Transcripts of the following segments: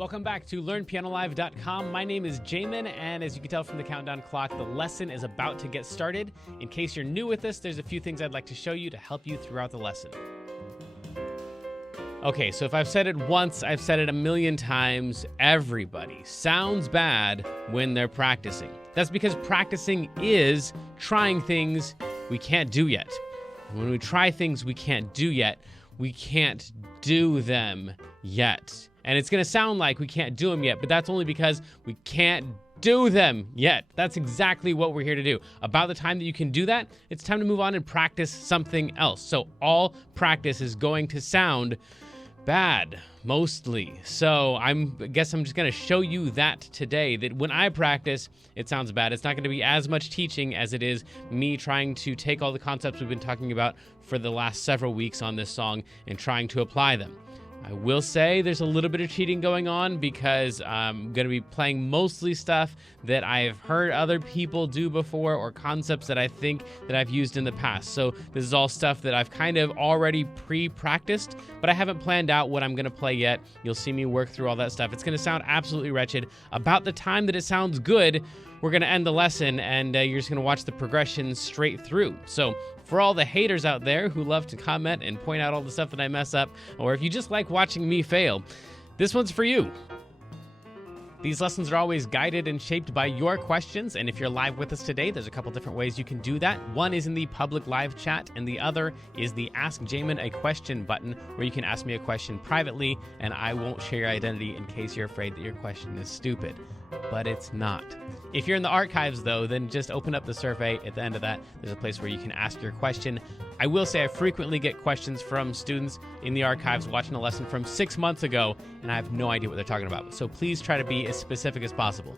Welcome back to LearnPianoLive.com. My name is Jamin, and as you can tell from the countdown clock, the lesson is about to get started. In case you're new with this, there's a few things I'd like to show you to help you throughout the lesson. Okay, so if I've said it once, I've said it a million times. Everybody sounds bad when they're practicing. That's because practicing is trying things we can't do yet. And when we try things we can't do yet, we can't do them yet. And it's going to sound like we can't do them yet, but that's only because we can't do them yet. That's exactly what we're here to do. About the time that you can do that, it's time to move on and practice something else. So all practice is going to sound bad, mostly. So I guess I'm just going to show you that today, that when I practice, it sounds bad. It's not going to be as much teaching as it is me trying to take all the concepts we've been talking about for the last several weeks on this song and trying to apply them. I will say there's a little bit of cheating going on because I'm going to be playing mostly stuff that I've heard other people do before or concepts that I think that I've used in the past. So this is all stuff that I've kind of already pre-practiced, but I haven't planned out what I'm going to play yet. You'll see me work through all that stuff. It's going to sound absolutely wretched. About the time that it sounds good, we're going to end the lesson, and you're just going to watch the progression straight through. So for all the haters out there who love to comment and point out all the stuff that I mess up, or if you just like watching me fail, this one's for you. These lessons are always guided and shaped by your questions, and if you're live with us today, there's a couple different ways you can do that. One is in the public live chat, and the other is the Ask Jamin a Question button, where you can ask me a question privately, and I won't share your identity in case you're afraid that your question is stupid. But it's not. If you're in the archives, though, then just open up the survey. At the end of that, there's a place where you can ask your question. I will say I frequently get questions from students in the archives watching a lesson from 6 months ago, and I have no idea what they're talking about. So please try to be as specific as possible.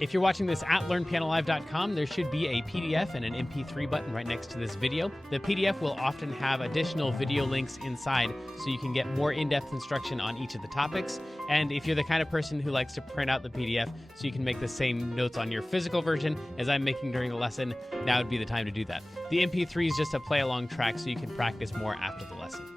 If you're watching this at LearnPianoLive.com, there should be a PDF and an MP3 button right next to this video. The PDF will often have additional video links inside so you can get more in-depth instruction on each of the topics. And if you're the kind of person who likes to print out the PDF so you can make the same notes on your physical version as I'm making during the lesson, now would be the time to do that. The MP3 is just a play-along track so you can practice more after the lesson.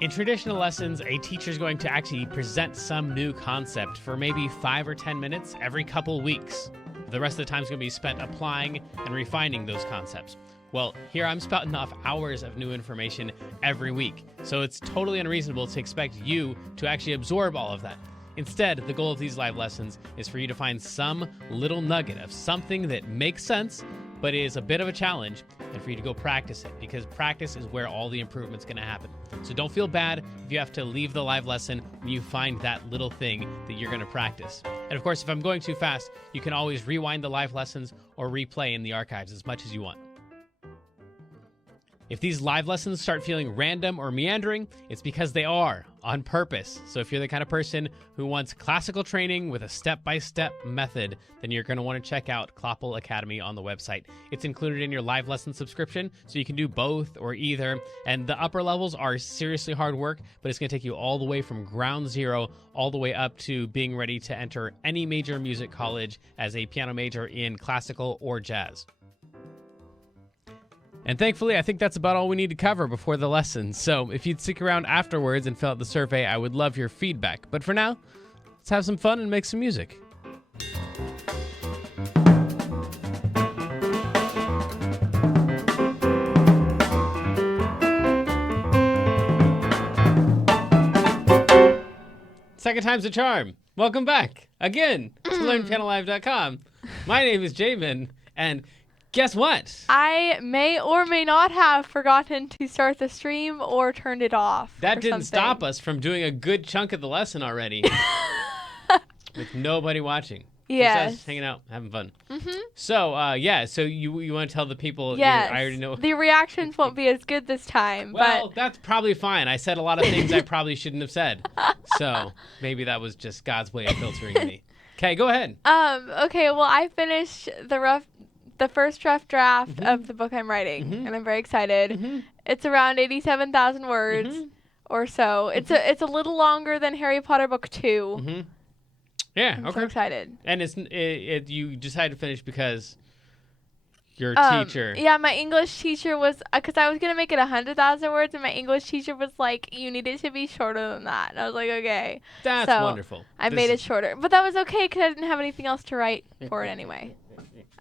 In traditional lessons, a teacher is going to actually present some new concept for maybe 5 or 10 minutes every couple weeks. The rest of the time is going to be spent applying and refining those concepts. Well, here I'm spouting off hours of new information every week, so it's totally unreasonable to expect you to actually absorb all of that. Instead, the goal of these live lessons is for you to find some little nugget of something that makes sense but is a bit of a challenge, and for you to go practice it, because practice is where all the improvement's going to happen. So don't feel bad if you have to leave the live lesson when you find that little thing that you're going to practice. And of course, if I'm going too fast, you can always rewind the live lessons or replay in the archives as much as you want. If these live lessons start feeling random or meandering, it's because they are, on purpose. So if you're the kind of person who wants classical training with a step-by-step method, then you're going to want to check out Kloppel Academy on the website. It's included in your live lesson subscription, so you can do both or either. And the upper levels are seriously hard work, but it's going to take you all the way from ground zero all the way up to being ready to enter any major music college as a piano major in classical or jazz. And thankfully, I think that's about all we need to cover before the lesson. So if you'd stick around afterwards and fill out the survey, I would love your feedback. But for now, let's have some fun and make some music. Second time's a charm. Welcome back again to LearnPianoLive.com. My name is Jamin, and guess what? I may or may not have forgotten to start the stream or turned it off. That didn't stop us from doing a good chunk of the lesson already. With nobody watching. Yes. Just us hanging out, having fun. Mm-hmm. So, so you want to tell the people? Yes. I already know. The reactions won't be as good this time. Well, that's probably fine. I said a lot of things I probably shouldn't have said. So maybe that was just God's way of filtering me. Okay, go ahead. Okay, well, I finished the first rough draft of the book I'm writing, and I'm very excited. It's around 87,000 words or so. It's a little longer than Harry Potter book 2. Yeah, I'm okay. so excited. And you decided to finish because your teacher. Yeah, my English teacher was, because I was going to make it 100,000 words, and my English teacher was like, you need it to be shorter than that. And I was like, okay. That's wonderful. I made it shorter. But that was okay because I didn't have anything else to write for it anyway.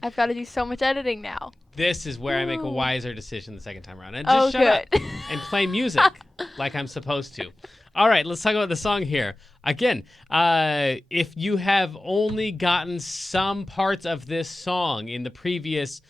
I've got to do so much editing now. This is where I make a wiser decision the second time around. And just shut up and play music like I'm supposed to. All right, let's talk about the song here. Again, if you have only gotten some parts of this song in the previous,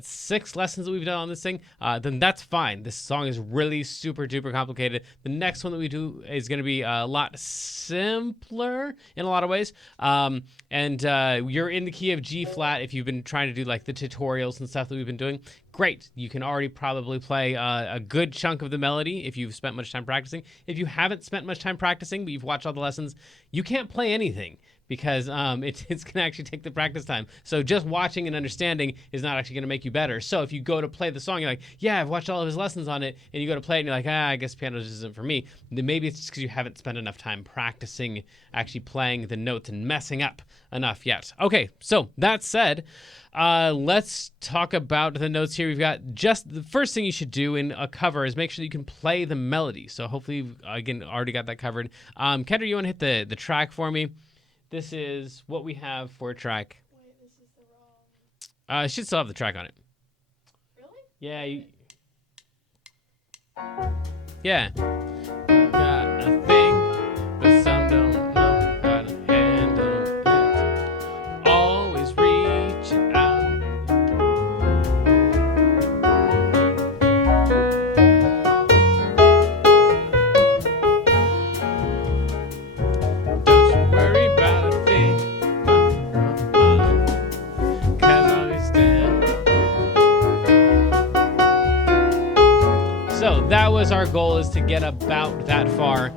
6 lessons that we've done on this thing, then that's fine. This song is really super duper complicated. The next one that we do is going to be a lot simpler in a lot of ways. And you're in the key of G flat if you've been trying to do like the tutorials and stuff that we've been doing. Great. You can already probably play a good chunk of the melody if you've spent much time practicing. If you haven't spent much time practicing, but you've watched all the lessons, you can't play anything because it's going to actually take the practice time. So just watching and understanding is not actually going to make you better. So if you go to play the song, you're like, yeah, I've watched all of his lessons on it, and you go to play it and you're like, I guess piano just isn't for me, then maybe it's just because you haven't spent enough time practicing actually playing the notes and messing up enough yet. Okay, so that said, let's talk about the notes here. We've got just the first thing you should do in a cover is make sure that you can play the melody. So hopefully you've, again, already got that covered. Kendra, you want to hit the track for me? This is what we have for a track. Wait, this is the wrong. It should still have the track on it. Really? Yeah. Got a thing, but some don't know how to handle it. Always reaching out. Don't you worry about a thing, 'cause I'll be still. So that was our goal, is to get about that far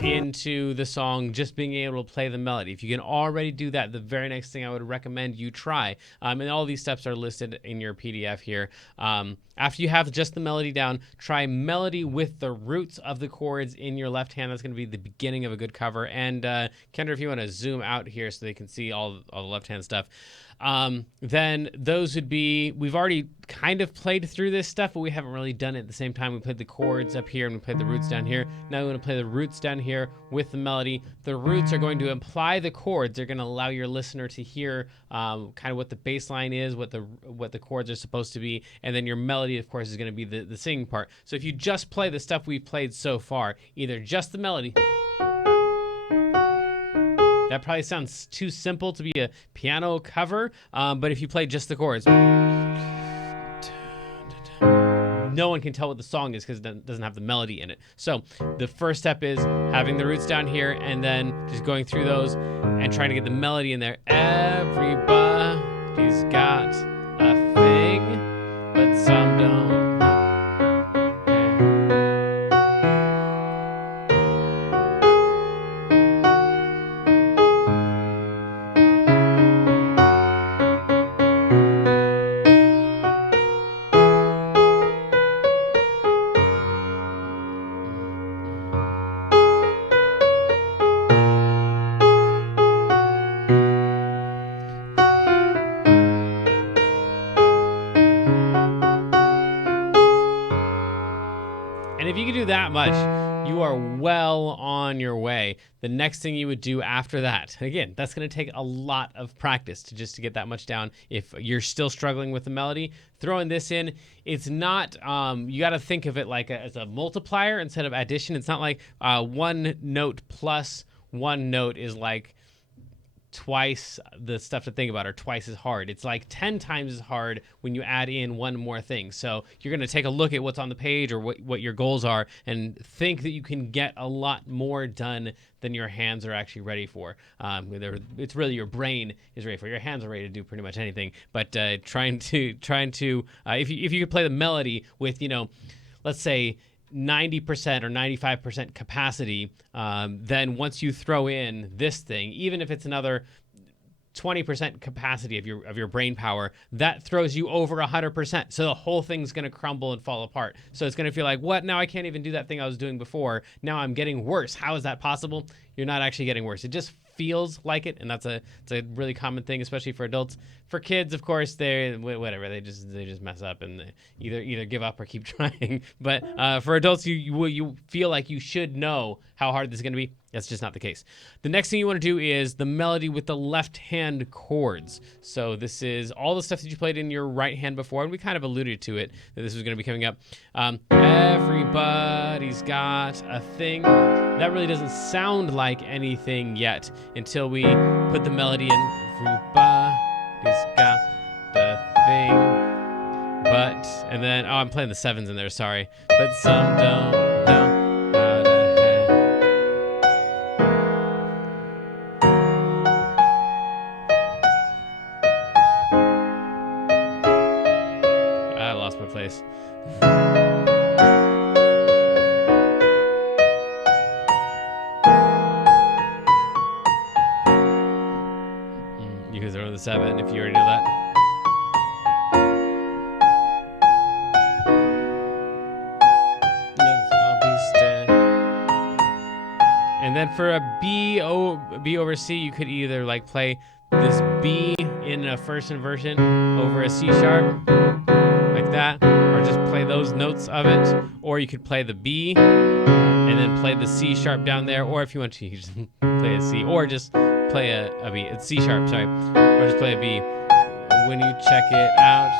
into the song, just being able to play the melody. If you can already do that, the very next thing I would recommend you try, and all these steps are listed in your PDF here. After you have just the melody down, try melody with the roots of the chords in your left hand. That's going to be the beginning of a good cover. And Kendra, if you want to zoom out here so they can see all the left hand stuff. Then those would be, we've already kind of played through this stuff, but we haven't really done it at the same time. We played the chords up here and we played the roots down here. Now we want to play the roots down here with the melody. The roots are going to imply the chords. They're going to allow your listener to hear kind of what the bass line is, what the chords are supposed to be, and then your melody, of course, is going to be the singing part. So if you just play the stuff we've played so far, either just the melody. That probably sounds too simple to be a piano cover, but if you play just the chords, no one can tell what the song is because it doesn't have the melody in it. So the first step is having the roots down here and then just going through those and trying to get the melody in there. Everybody's got a thing, but some don't. And if you can do that much, you are well on your way. The next thing you would do after that, again, that's going to take a lot of practice to get that much down. If you're still struggling with the melody, throwing this in, it's not, you got to think of it like as a multiplier instead of addition. It's not like one note plus one note is like twice the stuff to think about, or twice as hard. It's like 10 times as hard when you add in one more thing. So you're going to take a look at what's on the page or what your goals are and think that you can get a lot more done than your hands are actually ready for. It's really your brain is ready for. Your hands are ready to do pretty much anything, but trying to if you could play the melody with, let's say 90% or 95% capacity, then once you throw in this thing, even if it's another 20% capacity of your brain power, that throws you over 100%. So the whole thing's going to crumble and fall apart. So it's going to feel like, what? Now I can't even do that thing I was doing before. Now I'm getting worse. How is that possible? You're not actually getting worse. It just feels like it, and it's a really common thing, especially for adults. For kids, of course, they whatever, they just mess up and they either give up or keep trying. But for adults, you feel like you should know how hard this is going to be. That's just not the case. The next thing you want to do is the melody with the left hand chords. So this is all the stuff that you played in your right hand before, and we kind of alluded to it, that this was going to be coming up. Everybody's got a thing. That really doesn't sound like anything yet until we put the melody in. Everybody's got the thing. But, and then, I'm playing the sevens in there, sorry. But some don't know. I lost my place. You can throw the 7 if you already know that. Yes, I'll be steady. And then for a B over C, you could either like play this B in a first inversion over a C sharp, like that, or just play those notes of it, or you could play the B and then play the C sharp down there, or if you want to, you just play a C, or just play a B. It's C sharp, sorry, or just play a B. When you check it out.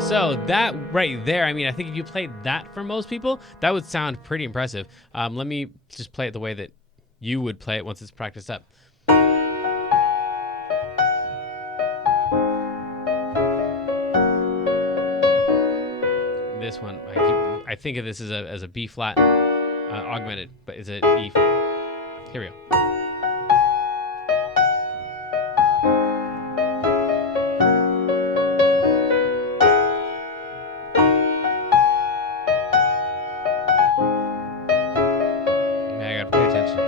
So that right there, I mean, I think if you played that for most people, that would sound pretty impressive. Let me just play it the way that you would play it once it's practiced up. This one, I think of this as a B flat augmented, but it's an E. Here we go. I gotta pay attention.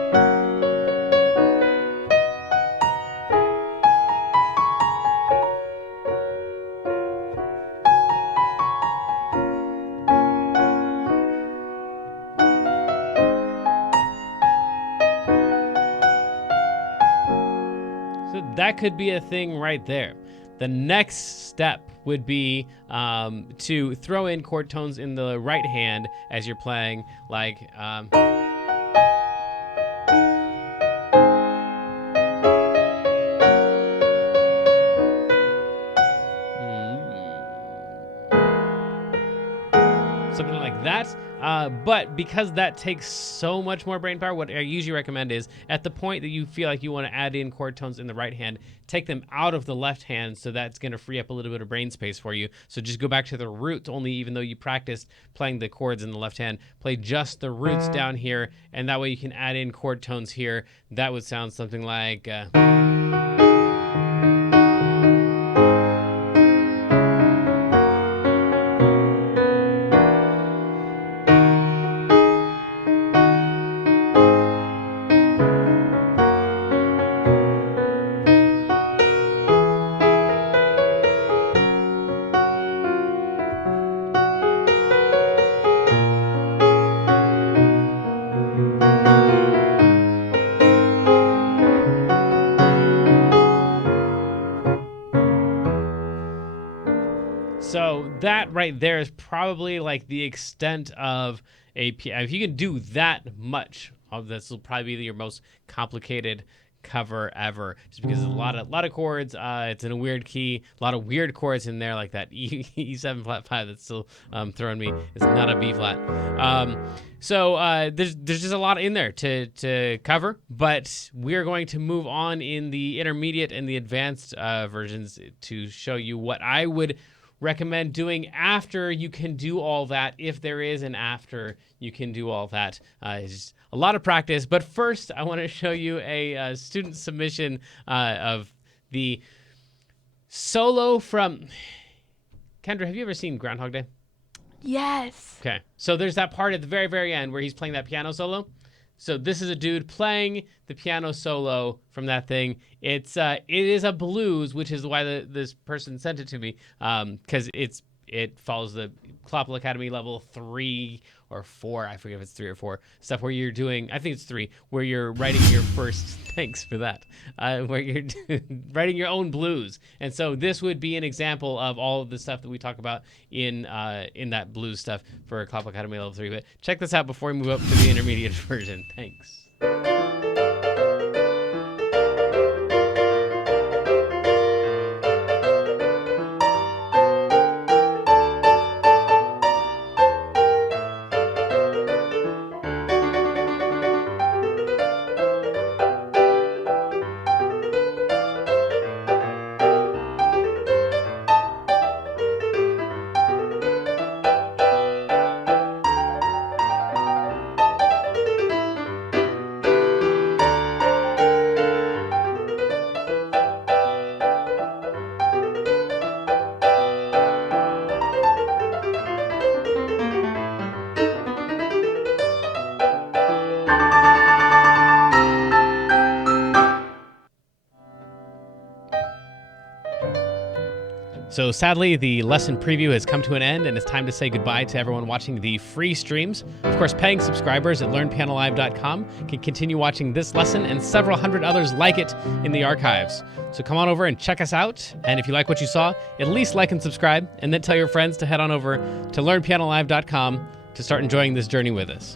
That could be a thing right there. The next step would be to throw in chord tones in the right hand as you're playing, like something like that. But because that takes so much more brain power, what I usually recommend is at the point that you feel like you want to add in chord tones in the right hand, take them out of the left hand, so that's going to free up a little bit of brain space for you. So just go back to the roots only, even though you practiced playing the chords in the left hand, play just the roots down here, and that way you can add in chord tones here. That would sound something like... So that right there is probably like the extent of a piano. If you can do that much, this will probably be your most complicated cover ever, just because there's a lot of chords. It's in a weird key, a lot of weird chords in there, like that E7 flat 5 that's still throwing me. It's not a B flat. So there's just a lot in there to cover, but we're going to move on in the intermediate and the advanced versions to show you what I would recommend doing after you can do all that, if there is an after you can do all that. It's a lot of practice, but first I want to show you a student submission of the solo from... Kendra, have you ever seen Groundhog Day? Yes. Okay, so there's that part at the very, very end where he's playing that piano solo. So this is a dude playing the piano solo from that thing. It is a blues, which is why this person sent it to me, because it follows the Clapple Academy level 3 or 4. I forget if it's 3 or 4. Stuff where you're doing, I think it's 3, where you're writing your first, thanks for that, where you're writing your own blues. And so this would be an example of all of the stuff that we talk about in that blues stuff for Clapple Academy level 3. But check this out before we move up to the intermediate version. Thanks. So sadly, the lesson preview has come to an end, and it's time to say goodbye to everyone watching the free streams. Of course, paying subscribers at learnpianolive.com can continue watching this lesson and several hundred others like it in the archives. So come on over and check us out. And if you like what you saw, at least like and subscribe, and then tell your friends to head on over to learnpianolive.com to start enjoying this journey with us.